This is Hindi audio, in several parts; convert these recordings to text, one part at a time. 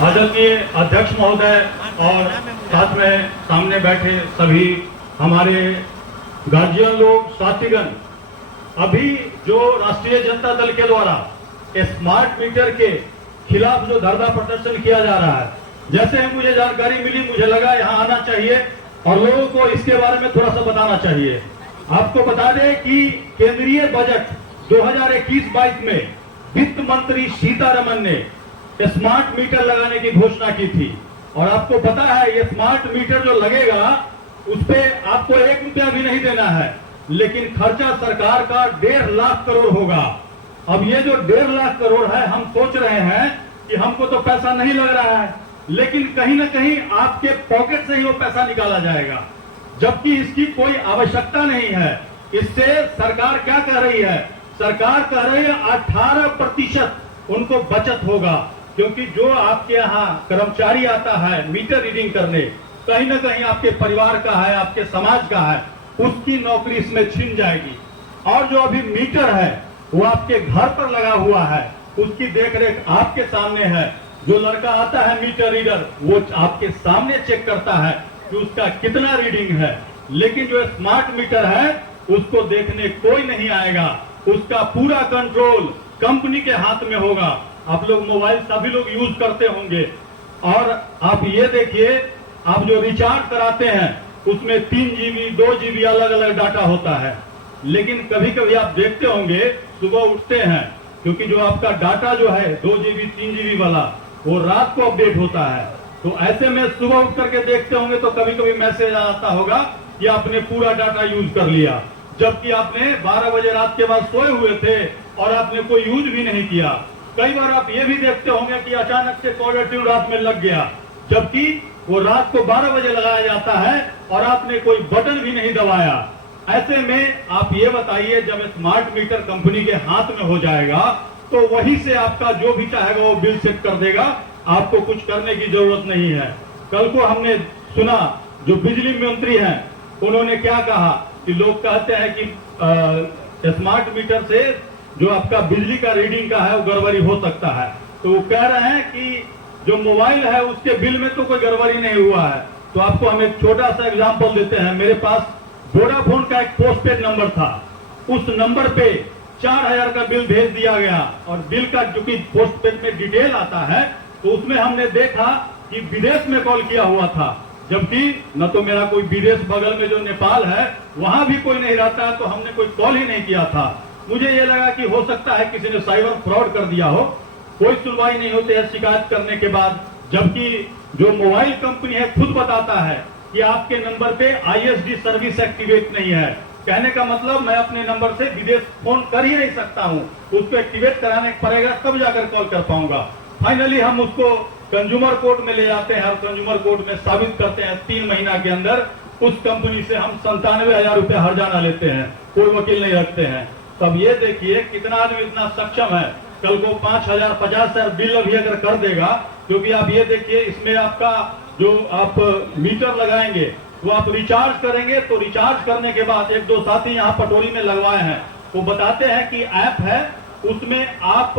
आदरणीय अध्यक्ष महोदय और साथ में सामने बैठे सभी हमारे गार्जियन लोग, साथीगण, अभी जो राष्ट्रीय जनता दल के द्वारा स्मार्ट मीटर के खिलाफ जो धरना प्रदर्शन किया जा रहा है, जैसे ही मुझे जानकारी मिली मुझे लगा यहाँ आना चाहिए और लोगों को इसके बारे में थोड़ा सा बताना चाहिए। आपको बता दें कि केंद्रीय बजट 2021-22 में वित्त मंत्री सीतारमण ने स्मार्ट मीटर लगाने की घोषणा की थी और आपको पता है ये स्मार्ट मीटर जो लगेगा उस पे आपको 1 रुपया भी नहीं देना है, लेकिन खर्चा सरकार का 1.5 लाख करोड़ होगा। अब ये जो 1.5 लाख करोड़ है, हम सोच रहे हैं कि हमको तो पैसा नहीं लग रहा है, लेकिन कहीं ना कहीं आपके पॉकेट से ही वो पैसा निकाला जाएगा, जबकि इसकी कोई आवश्यकता नहीं है। इससे सरकार क्या कह रही है? सरकार कह रही है 18% उनको बचत होगा, क्योंकि जो आपके यहाँ कर्मचारी आता है मीटर रीडिंग करने, कहीं ना कहीं आपके परिवार का है, आपके समाज का है, उसकी नौकरी इसमें छिन जाएगी। और जो अभी मीटर है वो आपके घर पर लगा हुआ है, उसकी देखरेख आपके सामने है। जो लड़का आता है मीटर रीडर, वो आपके सामने चेक करता है कि उसका कितना रीडिंग है, लेकिन जो स्मार्ट मीटर है उसको देखने कोई नहीं आएगा, उसका पूरा कंट्रोल कंपनी के हाथ में होगा। आप लोग मोबाइल सभी लोग यूज करते होंगे और आप ये देखिए, आप जो रिचार्ज कराते हैं उसमें 3 GB 2 GB अलग अलग डाटा होता है, लेकिन कभी कभी आप देखते होंगे सुबह उठते हैं, क्योंकि जो आपका डाटा जो है 2 GB 3 GB वाला वो रात को अपडेट होता है, तो ऐसे में सुबह उठ करके देखते होंगे तो कभी कभी मैसेज आता होगा कि आपने पूरा डाटा यूज कर लिया, जबकि आपने 12 बजे रात के बाद सोए हुए थे और आपने कोई यूज भी नहीं किया। कई बार आप ये भी देखते होंगे कि अचानक से कॉलर ट्यून रात में लग गया, जबकि वो रात को 12 बजे लगाया जाता है और आपने कोई बटन भी नहीं दबाया। ऐसे में आप ये बताइए, जब स्मार्ट मीटर कंपनी के हाथ में हो जाएगा तो वहीं से आपका जो भी चाहेगा वो बिल सेट कर देगा, आपको कुछ करने की जरूरत नहीं है। कल को हमने सुना जो बिजली मंत्री हैं उन्होंने क्या कहा कि लोग कहते हैं कि स्मार्ट मीटर से जो आपका बिजली का रीडिंग का है वो गड़बड़ी हो सकता है, तो वो कह रहे हैं कि जो मोबाइल है उसके बिल में तो कोई गड़बड़ी नहीं हुआ है। तो आपको हम एक छोटा सा एग्जांपल देते हैं। मेरे पास वोडाफोन का एक पोस्टपेड नंबर था, उस नंबर पे 4000 का बिल भेज दिया गया और बिल का जो कि पोस्टपेड में डिटेल आता है तो उसमें हमने देखा कि विदेश में कॉल किया हुआ था, जबकि न तो मेरा कोई विदेश बगल में जो नेपाल है वहां भी कोई नहीं रहता है, तो हमने कोई कॉल ही नहीं किया था। मुझे ये लगा कि हो सकता है किसी ने साइबर फ्रॉड कर दिया हो, कोई सुनवाई नहीं होती है शिकायत करने के बाद, जबकि जो मोबाइल कंपनी है खुद बताता है कि आपके नंबर पे ISD सर्विस एक्टिवेट नहीं है। कहने का मतलब मैं अपने नंबर से विदेश फोन कर ही नहीं सकता हूं, उसको एक्टिवेट कराने पड़ेगा तब जाकर कॉल कर पाऊंगा। फाइनली हम उसको कंज्यूमर कोर्ट में ले जाते हैं और कंज्यूमर कोर्ट में साबित करते हैं 3 महीना के अंदर उस कंपनी से हम 97,000 रुपया हर्जाना लेते हैं, कोई वकील नहीं रखते हैं। तब ये देखिए कितना आदमी इतना सक्षम है, कल को 5,000 50,000 बिल अभी अगर कर देगा, क्योंकि आप ये देखिए इसमें आपका जो आप मीटर लगाएंगे वो आप रिचार्ज करेंगे, तो रिचार्ज करने के बाद 1-2 साथी यहाँ पटोरी में लगवाए हैं, वो बताते हैं कि ऐप है उसमें आप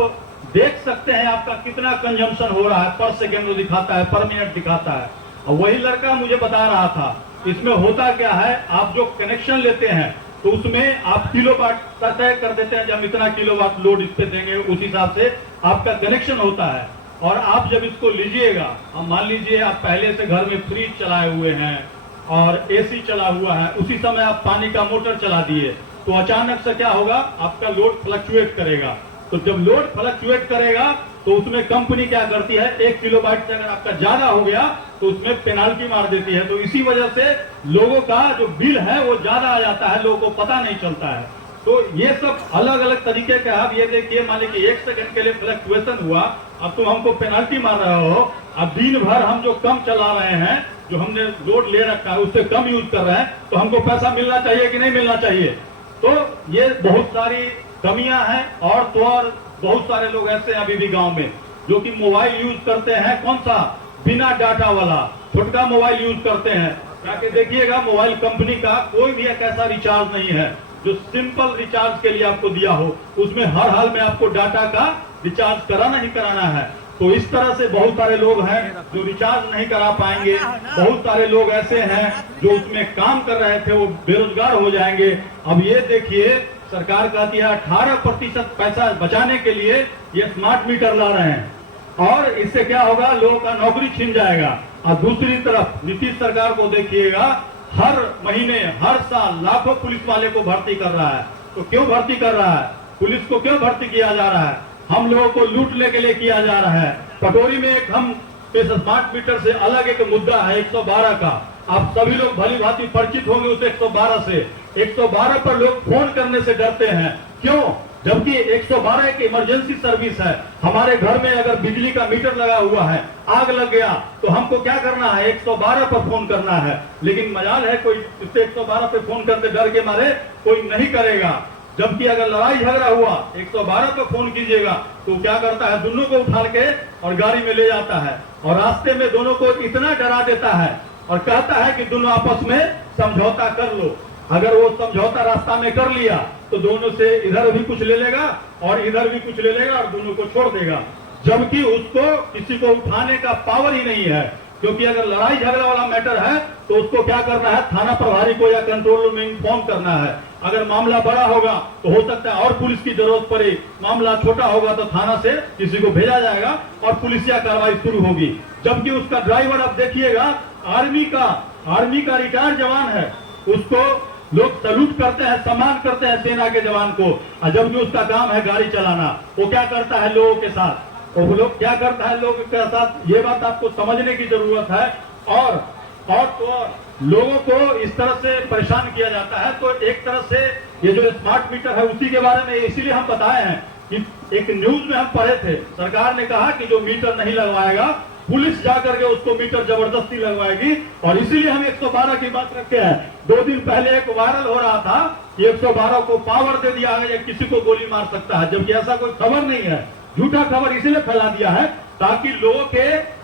देख सकते हैं आपका कितना कंजम्पशन हो रहा है, पर सेकेंड दिखाता है, पर मिनट दिखाता है। और वही लड़का मुझे बता रहा था इसमें होता क्या है, आप जो कनेक्शन लेते हैं तो उसमें आप किलोवाट तय कर देते हैं, जब हम इतना किलोवाट लोड इस पे देंगे उस हिसाब से आपका कनेक्शन होता है। और आप जब इसको लीजिएगा, अब मान लीजिए आप पहले से घर में फ्रिज चलाए हुए हैं और AC चला हुआ है, उसी समय आप पानी का मोटर चला दिए, तो अचानक से क्या होगा, आपका लोड फ्लक्चुएट करेगा। तो जब लोड फ्लक्चुएट करेगा तो उसमें कंपनी क्या करती है, 1 किलोवाट से अगर आपका ज्यादा हो गया तो उसमें पेनाल्टी मार देती है। तो इसी वजह से लोगों का जो बिल है वो ज्यादा आ जाता है, लोगों को पता नहीं चलता है। तो ये सब अलग अलग तरीके के, आप ये देखिए मान लीजिए 1 सेकंड के लिए फ्लक्चुएशन हुआ, अब तुम हमको पेनाल्टी मार रहे हो। अब दिन भर हम जो कम चला रहे हैं, जो हमने लोड ले रखा है उससे कम यूज कर रहे हैं, तो हमको पैसा मिलना चाहिए कि नहीं मिलना चाहिए। तो ये बहुत सारी कमियां हैं। और तो और बहुत सारे लोग ऐसे हैं अभी भी गांव में जो कि मोबाइल यूज करते हैं, कौन सा, बिना डाटा वाला छोटका मोबाइल यूज करते हैं। जाके देखिएगा मोबाइल कंपनी का कोई भी एक ऐसा रिचार्ज नहीं है जो सिंपल रिचार्ज के लिए आपको दिया हो, उसमें हर हाल में आपको डाटा का रिचार्ज कराना ही कराना है। तो इस तरह से बहुत सारे लोग हैं जो रिचार्ज नहीं करा पाएंगे, बहुत सारे लोग ऐसे हैं जो उसमें काम कर रहे थे वो बेरोजगार हो जाएंगे। अब ये देखिए सरकार कहती है 18% पैसा बचाने के लिए ये स्मार्ट मीटर ला रहे हैं और इससे क्या होगा, लोगों का नौकरी छिन जाएगा। और दूसरी तरफ नीतीश सरकार को देखिएगा, हर महीने हर साल लाखों पुलिस वाले को भर्ती कर रहा है। तो क्यों भर्ती कर रहा है, पुलिस को क्यों भर्ती किया जा रहा है? हम लोगों को लूटने के लिए किया जा रहा है। पटोरी में एक हम इस स्मार्ट मीटर से अलग एक मुद्दा है 112 का। आप सभी लोग भली भांति परिचित होंगे उस 112 से। 112 पर लोग फोन करने से डरते हैं, क्यों? जबकि 112 एक इमरजेंसी सर्विस है। हमारे घर में अगर बिजली का मीटर लगा हुआ है, आग लग गया तो हमको क्या करना है, 112 पर फोन करना है। लेकिन मजाल है कोई इससे 112 पे फोन करते डर के मारे कोई नहीं करेगा। जबकि अगर लड़ाई झगड़ा हुआ 112 पर फोन कीजिएगा तो क्या करता है, दोनों को उठा के और गाड़ी में ले जाता है और रास्ते में दोनों को इतना डरा देता है और कहता है कि दोनों आपस में समझौता कर लो। अगर वो समझौता रास्ता में कर लिया तो दोनों से इधर भी कुछ ले लेगा और इधर भी कुछ ले लेगा और दोनों को छोड़ देगा। जबकि उसको किसी को उठाने का पावर ही नहीं है, क्योंकि अगर लड़ाई झगड़ा वाला मैटर है तो उसको क्या करना है, थाना प्रभारी को या कंट्रोल रूम में इन्फॉर्म करना है। अगर मामला बड़ा होगा तो हो सकता है और पुलिस की जरूरत पड़े, मामला छोटा होगा तो थाना से किसी को भेजा जाएगा और पुलिसिया कार्रवाई शुरू होगी। जबकि उसका ड्राइवर आप देखिएगा आर्मी का रिटायर्ड जवान है, उसको लोग सैल्यूट करते हैं, सम्मान करते हैं सेना के जवान को, और जबकि उसका काम है गाड़ी चलाना। वो क्या करता है लोगों के साथ, वो लोग क्या करता है लोगों के साथ, ये बात आपको समझने की जरूरत है। और तो लोगों को इस तरह से परेशान किया जाता है। तो एक तरह से ये जो स्मार्ट मीटर है उसी के बारे में इसीलिए हम बताए हैं कि एक न्यूज में हम पढ़े थे, सरकार ने कहा कि जो मीटर नहीं लगवाएगा पुलिस जाकर के उसको मीटर जबरदस्ती लगवाएगी, और इसीलिए हम 112 की बात रखते हैं। 2 दिन पहले एक वायरल हो रहा था कि 112 को पावर दे दिया है, किसी को गोली मार सकता है, जबकि ऐसा कोई खबर नहीं है। झूठा खबर इसीलिए फैला दिया है ताकि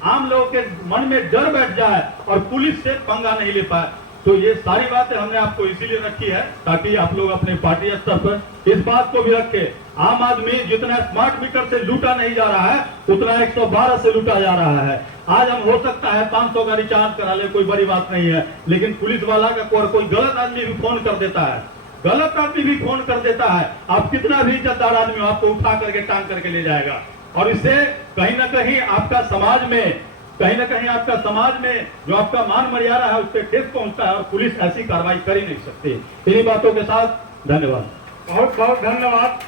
आम लोगों के मन में डर बैठ जाए और पुलिस से पंगा नहीं ले पाए। तो ये सारी बातें हमने आपको इसीलिए रखी है ताकि आप लोग अपने पार्टी स्तर पर इस बात को भी रखे, आम आदमी जितना स्मार्ट मीटर से लूटा नहीं जा रहा है उतना 112 से लूटा जा रहा है। आज हम हो सकता है 500 का रिचार्ज करा ले, कोई बड़ी बात नहीं है, लेकिन पुलिस वाला का कोई गलत आदमी भी फोन कर देता है, आप कितना भी इज्जतदार आदमी हो आपको उठा करके टांग करके ले जाएगा। और इससे कहीं ना कहीं आपका समाज में जो आपका मान मर्यादा है उससे ठेस पहुंचता है, और पुलिस ऐसी कार्रवाई कर ही नहीं सकती। इन्हीं बातों के साथ धन्यवाद। बहुत बहुत धन्यवाद।